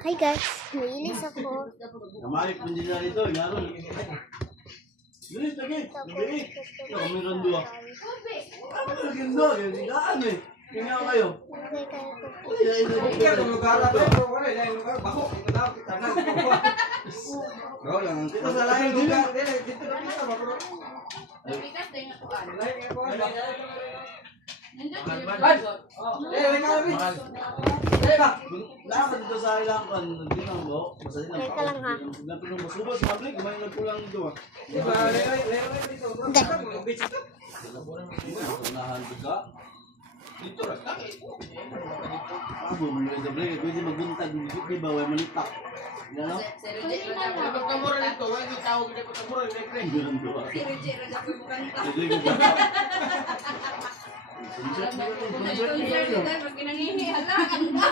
Hi guys, naiinis ako. Namalik pun din na ito, laro. Bilis lagi, bilis. Kami randua. Ano lagi ndo, yung sigaan eh. Kaya kayo. Iya, lugar apa itu? Wala, yang lugar bako. Ito daw kita na. Bro, lang ang kita sa lain lugar, dito na kita bro. Bigas din ako ano. Lain ako. Nandun Kami. Ba? Dapat dito sa ilang kan, hindi na mo. Basta din ang Teka lang, ha? Nagpinong masubos, mablik, kumain nagkulang dito ah. Diba, lero dito. Bitch ito. Unahan ka. Dito ra. Abo mo na ito, pwede magbuntag, di ba, way manitak. Yan no? Si Roger na Ay, pagkamura dito, wala yung tao kita pagkamura, hindi pre. Ganun doon. Si Roger na po kanta. Hindi ko ba? Alam na ko na ito. Pag ginangihi, hala, kanta.